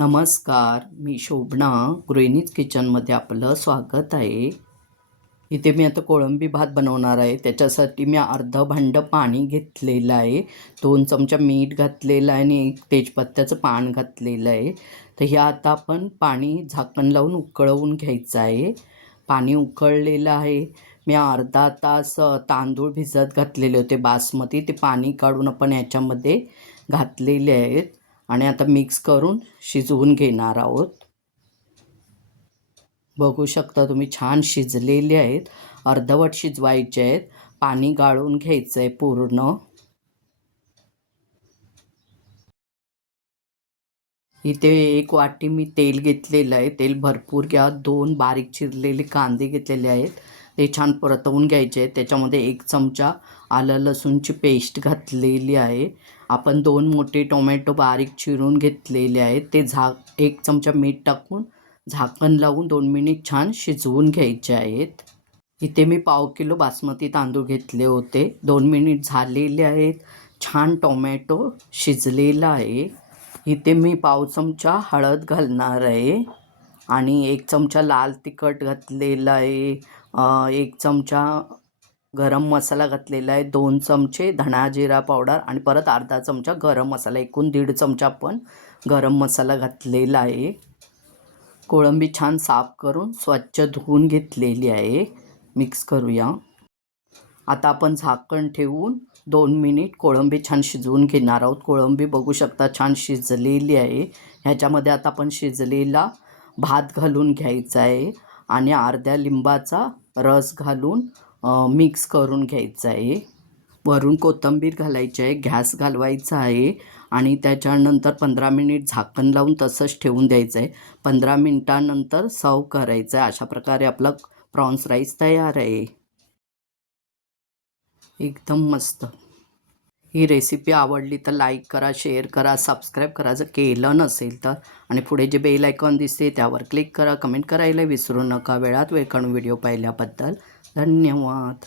नमस्कार मी शोभना गृहिणीज किचनमध्ये आपलं स्वागत आहे. इथे मी आता कोळंबी भात बनवणार आहे. त्याच्यासाठी मी अर्धं भांडं पाणी घेतलेलं आहे. दोन चमचा मीठ घातलेलं आहे आणि एक तेजपत्त्याचं पान घातलेलं आहे. तर हे आता आपण पाणी झाकण लावून उकळवून घ्यायचं आहे. पाणी उकळलेलं आहे. मी अर्धा तास तांदूळ भिजत घातलेले होते बासमती. ते पाणी काढून आपण याच्यामध्ये घातलेले आहेत. आणि आता मिक्स करून शिजवून घेणार आहोत. बघू शकता तुम्ही छान शिजलेले आहेत. अर्धवट शिजवायचे आहेत. पाणी गाळून घ्यायचं आहे पूर्ण. इथे एक वाटी मी तेल घेतलेलं आहे. तेल भरपूर घ्या. दोन बारीक चिरलेले कांदे घेतलेले आहेत. ते छान परतवून घ्यायचे. त्याच्यामध्ये एक चमचा आलं लसूणची पेस्ट घातलेली आहे. आपण दोन मोठे टोमॅटो बारीक चिरून घेतलेले आहेत. ते झाक एक चमचा मीठ टाकून झाकण लावून दोन मिनिट छान शिजवून घ्यायचे आहेत. इथे मी पाव किलो बासमती तांदूळ घेतले होते. दोन मिनिट झालेले आहेत. छान टोमॅटो शिजलेला आहे. इथे मी पाव चमचा हळद घालणार आहे. आणि एक चमचा लाल तिखट घातलेला आहे. एक चमचा गरम मसाला घातलेला आहे. दोन चमचे धणा जिरा पावडर आणि परत अर्धा चमचा गरम मसाला एकूण दीड चमचा पण गरम मसाला घातलेला आहे. कोळंबी छान साफ करून स्वच्छ धुवून घेतलेली आहे. मिक्स करूया. आता आपण झाकण ठेवून दोन मिनिट कोळंबी छान शिजवून घेणार आहोत. कोळंबी बघू शकता छान शिजलेली आहे. ह्याच्यामध्ये आता आपण शिजलेला भात घालून घ्यायचा आहे. आणि अर्ध्या लिंबाचा रस घालून मिक्स करून घ्यायचं आहे. वरून कोथिंबीर घालायची आहे गॅस घालवायचा आहे आणि त्याच्यानंतर पंधरा मिनिट झाकण लावून तसंच ठेवून द्यायचं आहे. पंधरा मिनटानंतर सर्व करायचं आहे. अशा प्रकारे आपला प्रॉन्स राईस तयार आहे. एकदम मस्त. ही रेसिपी आवडली तर लाईक करा शेअर करा सबस्क्राईब करा. जर केलं नसेल तर. आणि पुढे जे बेल आयकॉन दिसते त्यावर क्लिक करा. कमेंट करायला विसरू नका. वेळात वेळ काढून व्हिडिओ पाहिल्याबद्दल धन्यवाद.